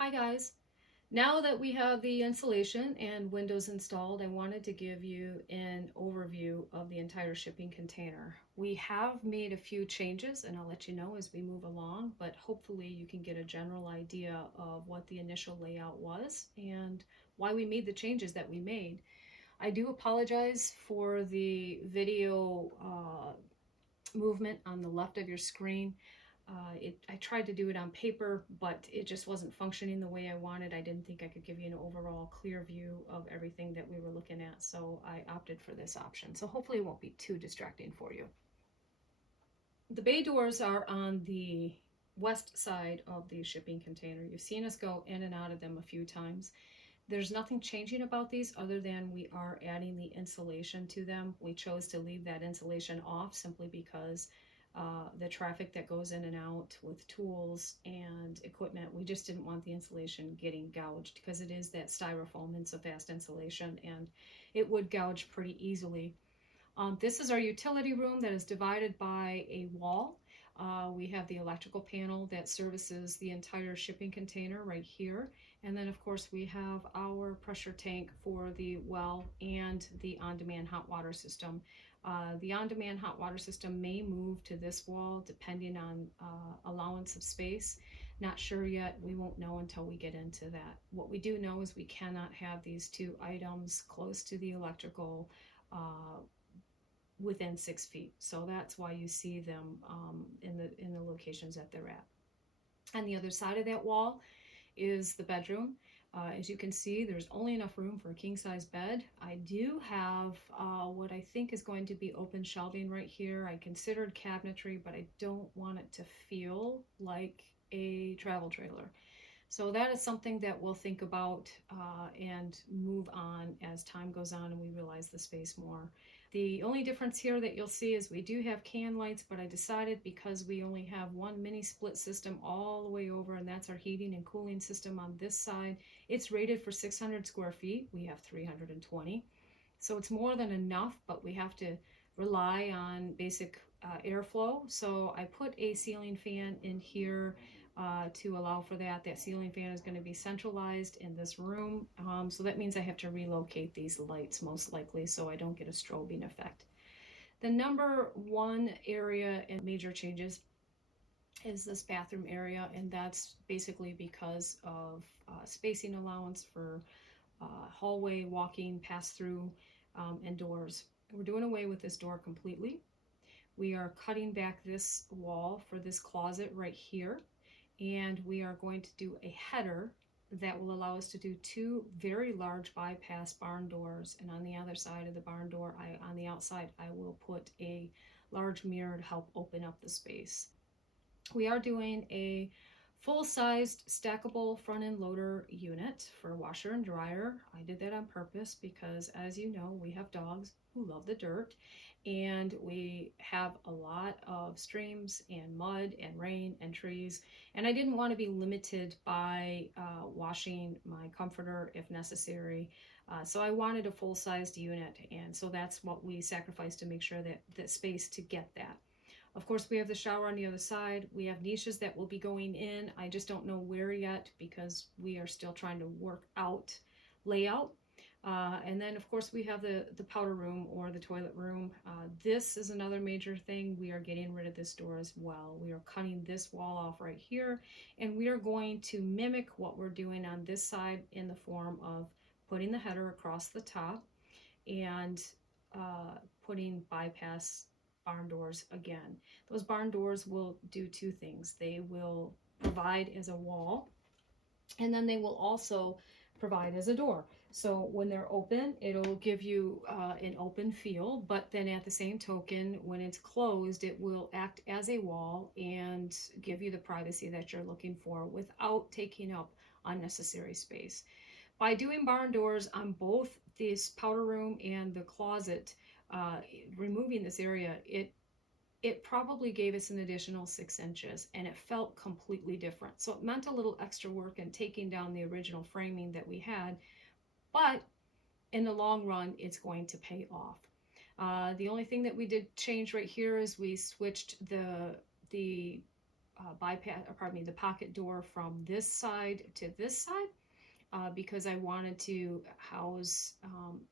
Hi guys. Now that we have the insulation and windows installed, I wanted to give you an overview of the entire shipping container. We have made a few changes and I'll let you know as we move along, but hopefully you can get a general idea of what the initial layout was and why we made the changes that we made. I do apologize for the video movement on the left of your screen. I tried to do it on paper, but it just wasn't functioning the way I wanted. I didn't think I could give you an overall clear view of everything that we were looking at, so I opted for this option. So hopefully it won't be too distracting for you. The bay doors are on the west side of the shipping container. You've seen us go in and out of them a few times. There's nothing changing about these other than we are adding the insulation to them. We chose to leave that insulation off simply because the traffic that goes in and out with tools and equipment, we just didn't want the insulation getting gouged because it is that styrofoam and so fast insulation and it would gouge pretty easily. This is our utility room that is divided by a wall. We have the electrical panel that services the entire shipping container right here. And then of course we have our pressure tank for the well and the on-demand hot water system. The on-demand hot water system may move to this wall depending on allowance of space. Not sure yet. We won't know until we get into that. What we do know is we cannot have these two items close to the electrical within 6 feet. So that's why you see them in the locations that they're at. On the other side of that wall is the bedroom. As you can see, there's only enough room for a king-size bed. I do have what I think is going to be open shelving right here. I considered cabinetry, but I don't want it to feel like a travel trailer. So that is something that we'll think about and move on as time goes on and we realize the space more. The only difference here that you'll see is we do have can lights, but I decided because we only have one mini split system all the way over, and that's our heating and cooling system on this side. It's rated for 600 square feet. We have 320. So it's more than enough, but we have to rely on basic airflow. So I put a ceiling fan in here to allow for that. That ceiling fan is going to be centralized in this room. So that means I have to relocate these lights most likely so I don't get a strobing effect. The number one area in major changes is this bathroom area, and that's basically because of spacing allowance for hallway, walking, pass-through, and doors. We're doing away with this door completely. We are cutting back this wall for this closet right here. And we are going to do a header that will allow us to do two very large bypass barn doors. And on the other side of the barn door, on the outside, I will put a large mirror to help open up the space. We are doing a full-sized stackable front-end loader unit for washer and dryer. I did that on purpose because, as you know, we have dogs who love the dirt, and we have a lot of streams and mud and rain and trees, and I didn't want to be limited by washing my comforter if necessary. So I wanted a full-sized unit, and so that's what we sacrificed to make sure that space to get that. Of course, we have the shower on the other side. We have niches that will be going in. I just don't know where yet because we are still trying to work out layout. And then, of course, we have the powder room or the toilet room. This is another major thing. We are getting rid of this door as well. We are cutting this wall off right here, and we are going to mimic what we're doing on this side in the form of putting the header across the top and putting bypass barn doors again. Those barn doors will do two things. They will provide as a wall, and then they will also provide as a door. So when they're open, it'll give you an open feel, but then at the same token, when it's closed, it will act as a wall and give you the privacy that you're looking for without taking up unnecessary space. By doing barn doors on both this powder room and the closet, removing this area, it probably gave us an additional 6 inches, and it felt completely different. So it meant a little extra work in taking down the original framing that we had, but in the long run, it's going to pay off. The only thing that we did change right here is we switched the bypass, or pardon me, the pocket door from this side to this side, because I wanted to house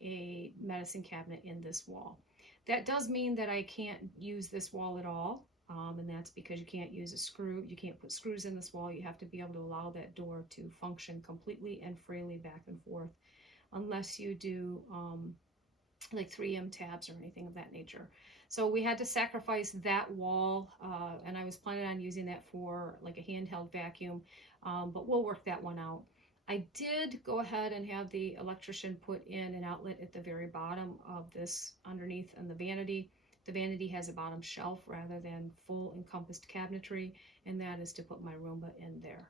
a medicine cabinet in this wall. That does mean that I can't use this wall at all, and that's because you can't use a screw. You can't put screws in this wall. You have to be able to allow that door to function completely and freely back and forth, unless you do like 3M tabs or anything of that nature. So we had to sacrifice that wall, and I was planning on using that for like a handheld vacuum, but we'll work that one out. I did go ahead and have the electrician put in an outlet at the very bottom of this underneath on the vanity. The vanity has a bottom shelf rather than full encompassed cabinetry, and that is to put my Roomba in there.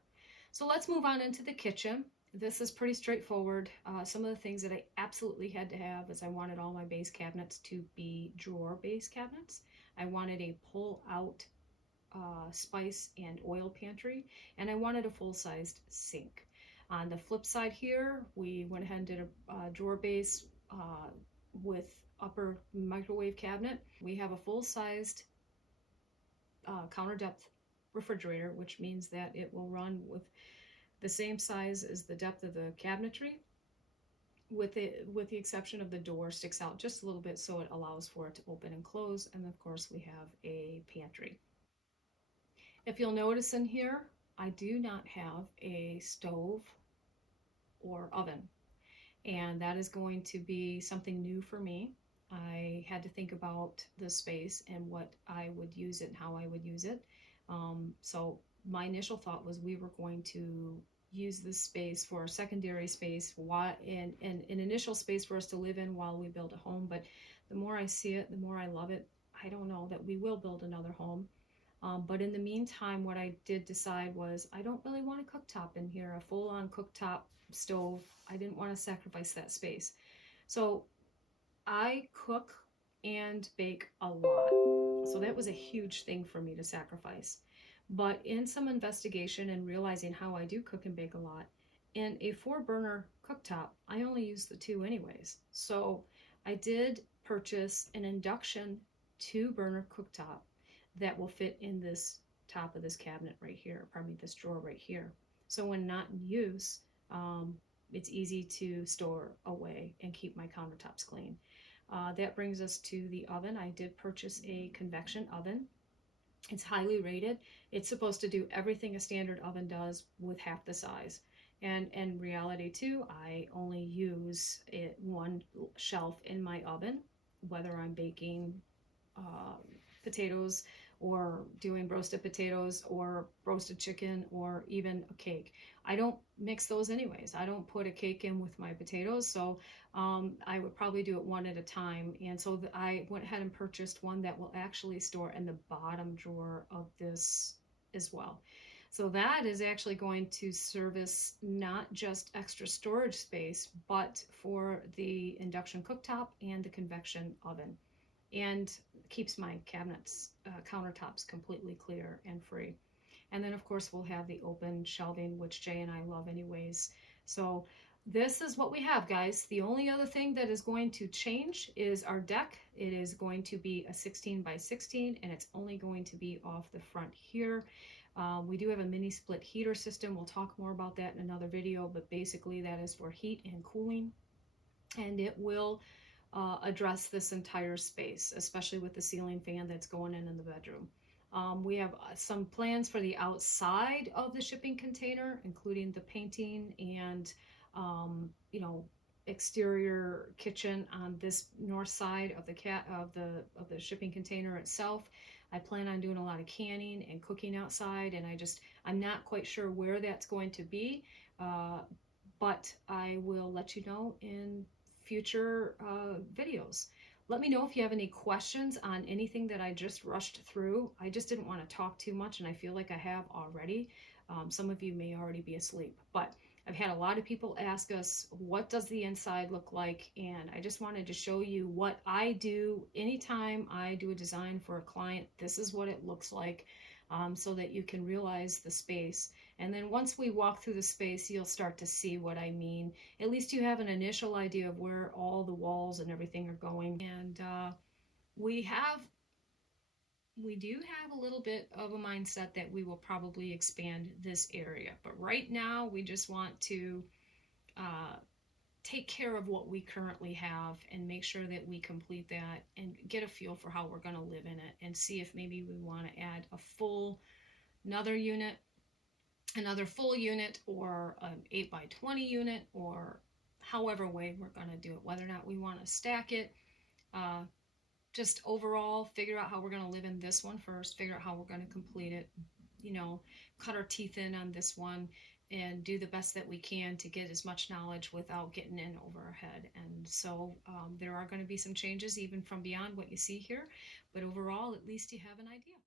So let's move on into the kitchen. This is pretty straightforward. Some of the things that I absolutely had to have is I wanted all my base cabinets to be drawer base cabinets. I wanted a pull out spice and oil pantry, and I wanted a full-sized sink. On the flip side here, we went ahead and did a drawer base with upper microwave cabinet. We have a full-sized counter depth refrigerator, which means that it will run with the same size as the depth of the cabinetry, with the exception of the door sticks out just a little bit, so it allows for it to open and close. And of course we have a pantry. If you'll notice in here, I do not have a stove or oven, and that is going to be something new for me. I had to think about the space and what I would use it and how I would use it. So my initial thought was we were going to use this space for a secondary space, and an initial space for us to live in while we build a home. But the more I see it, the more I love it. I don't know that we will build another home. But in the meantime, what I did decide was I don't really want a cooktop in here, a full-on cooktop stove. I didn't want to sacrifice that space. So I cook and bake a lot. So that was a huge thing for me to sacrifice. But in some investigation and realizing how I do cook and bake a lot, in a 4-burner cooktop, I only use the 2 anyways. So I did purchase an induction 2-burner cooktop that will fit in this top of this cabinet right here, pardon me, this drawer right here. So when not in use, it's easy to store away and keep my countertops clean. That brings us to the oven. I did purchase a convection oven. It's highly rated. It's supposed to do everything a standard oven does with half the size. And in reality too, I only use one shelf in my oven, whether I'm baking potatoes or doing roasted potatoes or roasted chicken or even a cake. I don't mix those anyways. I don't put a cake in with my potatoes, so I would probably do it one at a time. And so I went ahead and purchased one that will actually store in the bottom drawer of this as well. So that is actually going to service not just extra storage space, but for the induction cooktop and the convection oven, and keeps my cabinets, countertops completely clear and free. And then of course we'll have the open shelving, which Jay and I love anyways. So this is what we have, guys. The only other thing that is going to change is our deck. It is going to be a 16 by 16, and it's only going to be off the front here. We do have a mini split heater system. We'll talk more about that in another video, but basically that is for heat and cooling, and it will address this entire space, especially with the ceiling fan that's going in the bedroom. We have some plans for the outside of the shipping container, including the painting and exterior kitchen on this north side of the shipping container itself. I plan on doing a lot of canning and cooking outside, and I'm not quite sure where that's going to be, but I will let you know in future videos. Let me know if you have any questions on anything that I just rushed through. I just didn't want to talk too much, and I feel like I have already. Some of you may already be asleep, but I've had a lot of people ask us, what does the inside look like? And I just wanted to show you what I do anytime I do a design for a client. This is what it looks like, so that you can realize the space. And then once we walk through the space, you'll start to see what I mean. At least you have an initial idea of where all the walls and everything are going. And we have we do have a little bit of a mindset that we will probably expand this area. But right now, we just want to uh, take care of what we currently have and make sure that we complete that and get a feel for how we're going to live in it and see if maybe we want to add a full, another unit, another full unit, or an 8 by 20 unit, or however way we're going to do it, whether or not we want to stack it. Uh, just overall figure out how we're going to live in this one first, figure out how we're going to complete it, you know, cut our teeth in on this one and do the best that we can to get as much knowledge without getting in over our head. And so there are going to be some changes even from beyond what you see here, but overall, at least you have an idea.